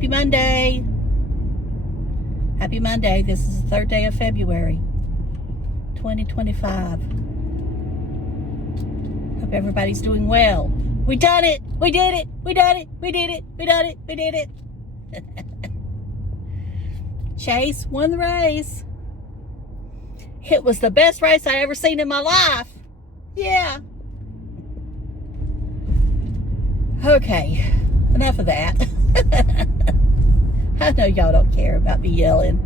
Happy Monday. Happy Monday. This is the 3rd day of February, 2025. Hope everybody's doing well. We done it. We did it. We done it. We did it. We done it. We did it. Chase won the race. It was the best race I ever seen in my life. Yeah. Okay. Enough of that. I know y'all don't care about me yelling.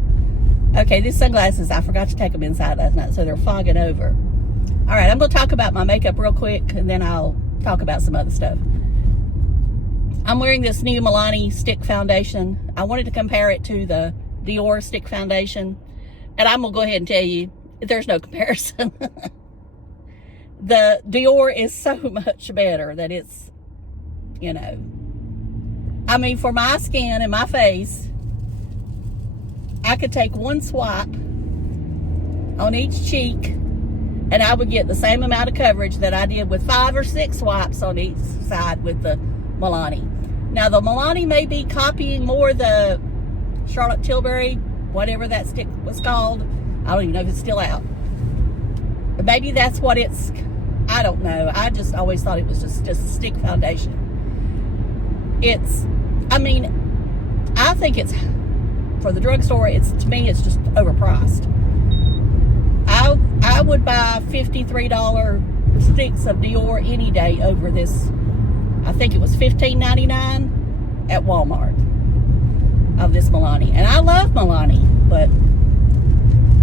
Okay, these sunglasses, I forgot to take them inside last night, so they're fogging over. All right, I'm going to talk about my makeup real quick, and then I'll talk about some other stuff. I'm wearing this new Milani stick foundation. I wanted to compare it to the Dior stick foundation, and I'm going to go ahead and tell you, there's no comparison. The Dior is so much better that it's, you know, I mean, for my skin and my face, I could take one swap on each cheek and I would get the same amount of coverage that I did with 5 or 6 swipes on each side with the Milani. Now, the Milani may be copying more the Charlotte Tilbury, whatever that stick was called. I don't even know if it's still out. But maybe that's what it's, I don't know. I just always thought it was just a stick foundation. It's, I mean, I think it's, for the drugstore, it's, to me, it's just overpriced. I would buy $53 sticks of Dior any day over this. I think it was $15.99 at Walmart of this Milani. And I love Milani, but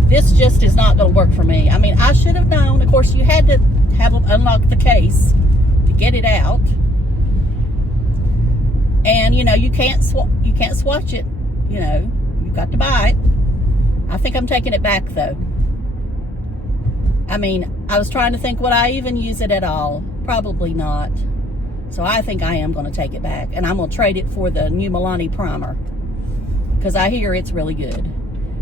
this just is not going to work for me. I mean, I should have known. Of course, you had to have them unlock the case to get it out. And, you know, you can't swatch it. You know, you've got to buy it. I think I'm taking it back, though. I mean, I was trying to think, would I even use it at all? Probably not. So I think I am going to take it back. And I'm going to trade it for the new Milani primer, because I hear it's really good.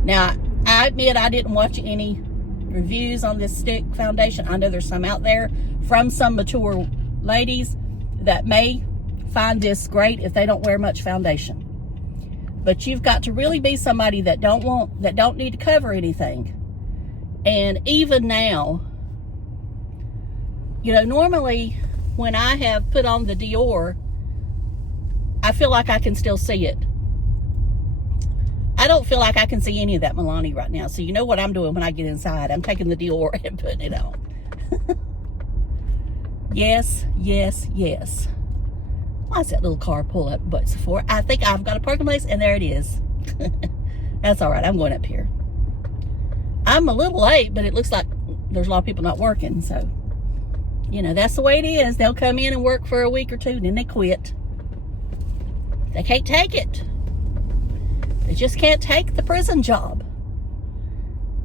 Now, I admit I didn't watch any reviews on this stick foundation. I know there's some out there from some mature ladies that may find this great if they don't wear much foundation. But you've got to really be somebody that don't need to cover anything. And even now, you know, normally when I have put on the Dior, I feel like I can still see it. I don't feel like I can see any of that Milani right now. So you know what I'm doing when I get inside? I'm taking the Dior and putting it on. Yes, yes, yes. Why is that little car pull up butts for? I think I've got a parking place, and there it is. That's all right. I'm going up here. I'm a little late, but it looks like there's a lot of people not working. So, you know, that's the way it is. They'll come in and work for a week or two, and then they quit. They can't take it. They just can't take the prison job.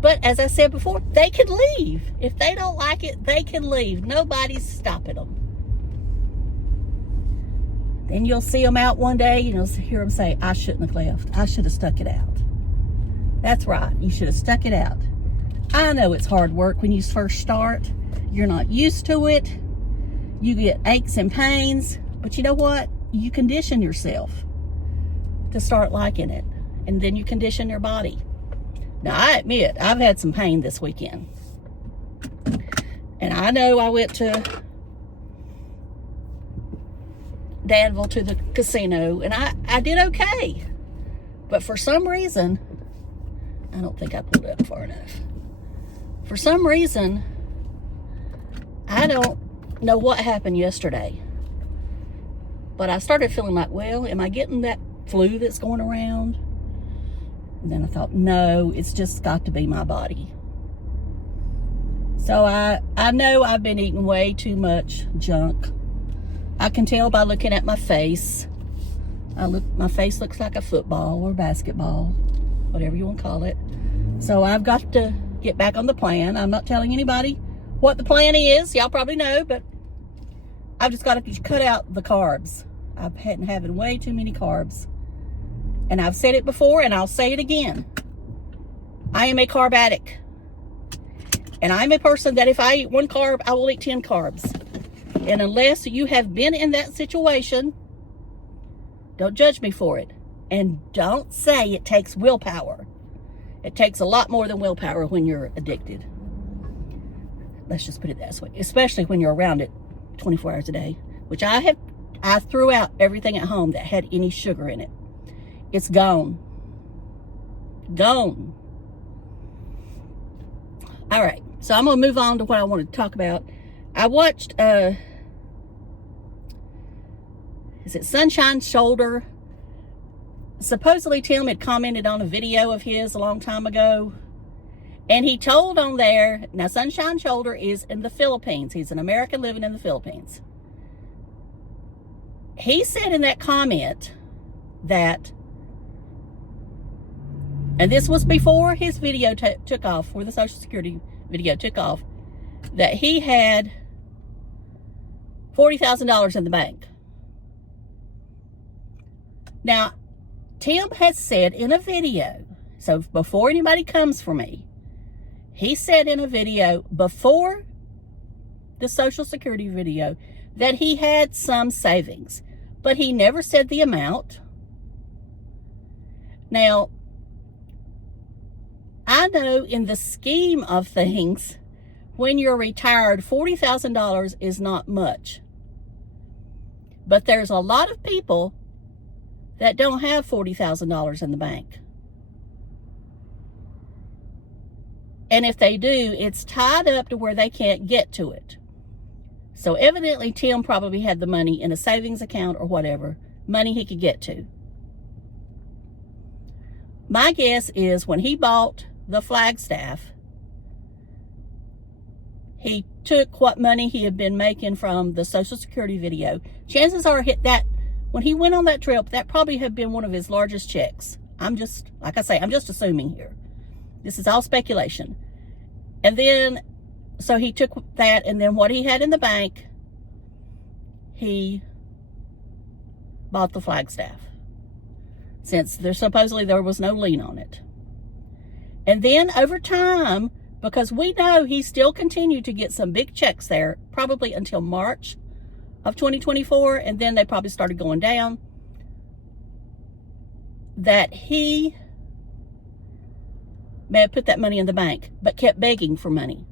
But as I said before, they can leave. If they don't like it, they can leave. Nobody's stopping them. Then you'll see them out one day, and you'll hear them say, I shouldn't have left. I should have stuck it out. That's right. You should have stuck it out. I know it's hard work when you first start. You're not used to it. You get aches and pains. But you know what? You condition yourself to start liking it. And then you condition your body. Now, I admit, I've had some pain this weekend. And I know I went to Danville to the casino, and I did okay. But for some reason, I don't think I pulled up far enough. For some reason, I don't know what happened yesterday. But I started feeling like, well, am I getting that flu that's going around? And then I thought, no, it's just got to be my body. So I know I've been eating way too much junk. I can tell by looking at my face. My face looks like a football or basketball, whatever you want to call it. So I've got to get back on the plan. I'm not telling anybody what the plan is. Y'all probably know, but I've just got to cut out the carbs. I've been having way too many carbs. And I've said it before, and I'll say it again. I am a carb addict. And I'm a person that if I eat one carb, I will eat 10 carbs. And unless you have been in that situation, don't judge me for it. And don't say it takes willpower. It takes a lot more than willpower when you're addicted. Let's just put it that way. Especially when you're around it 24 hours a day. Which I threw out everything at home that had any sugar in it. It's gone. Gone. All right. So I'm going to move on to what I wanted to talk about. I watched, is it Sunshine Shoulder? Supposedly Tim had commented on a video of his a long time ago. And he told on there, now Sunshine Shoulder is in the Philippines. He's an American living in the Philippines. He said in that comment that, and this was before his video took off, before the Social Security video took off, that he had $40,000 in the bank. Now, Tim has said in a video, so before anybody comes for me, he said in a video before the Social Security video that he had some savings, but he never said the amount. Now, I know in the scheme of things, when you're retired, $40,000 is not much. But there's a lot of people that don't have $40,000 in the bank. And if they do, it's tied up to where they can't get to it. So evidently Tim probably had the money in a savings account or whatever, money he could get to. My guess is when he bought the Flagstaff, he took what money he had been making from the Social Security video. Chances are that when he went on that trip, that probably had been one of his largest checks. I'm just, like I say, I'm just assuming here. This is all speculation. And then, so he took that, and then what he had in the bank, he bought the Flagstaff. Since supposedly there was no lien on it. And then over time, because we know he still continued to get some big checks there, probably until March of 2024, and then they probably started going down, that he may have put that money in the bank, but kept begging for money.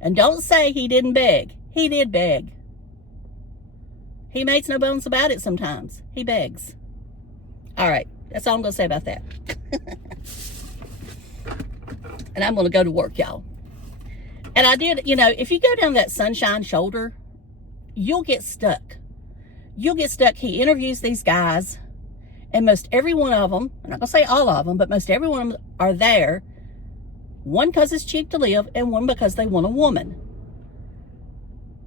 And don't say he didn't beg. He did beg. He makes no bones about it sometimes. He begs. All right, that's all I'm going to say about that. And I'm going to go to work, y'all. And I did, if you go down that Sunshine Shoulder, you'll get stuck. You'll get stuck. He interviews these guys, and most every one of them, I'm not going to say all of them, but most every one of them are there, one because it's cheap to live, and one because they want a woman.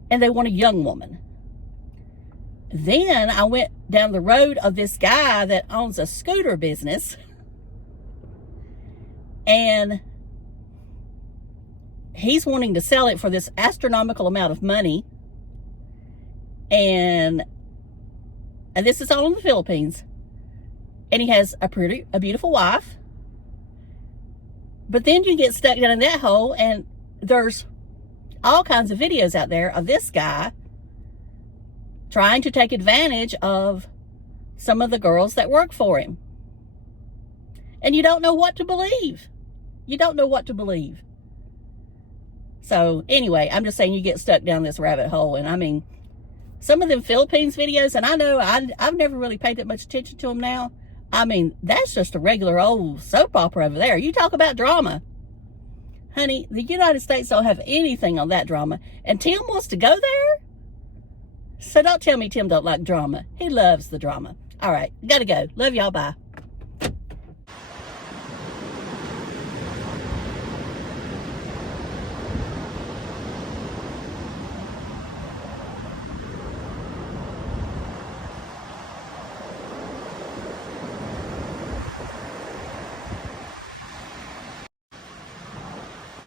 And they want a young woman. Then I went down the road of this guy that owns a scooter business, and he's wanting to sell it for this astronomical amount of money. And this is all in the Philippines. And he has a beautiful wife. But then you get stuck down in that hole, and there's all kinds of videos out there of this guy trying to take advantage of some of the girls that work for him. And you don't know what to believe. You don't know what to believe. So anyway, I'm just saying you get stuck down this rabbit hole. And I mean, some of them Philippines videos, and I know I've never really paid that much attention to them now. I mean, that's just a regular old soap opera over there. You talk about drama. Honey, the United States don't have anything on that drama. And Tim wants to go there? So don't tell me Tim don't like drama. He loves the drama. All right, gotta go. Love y'all. Bye.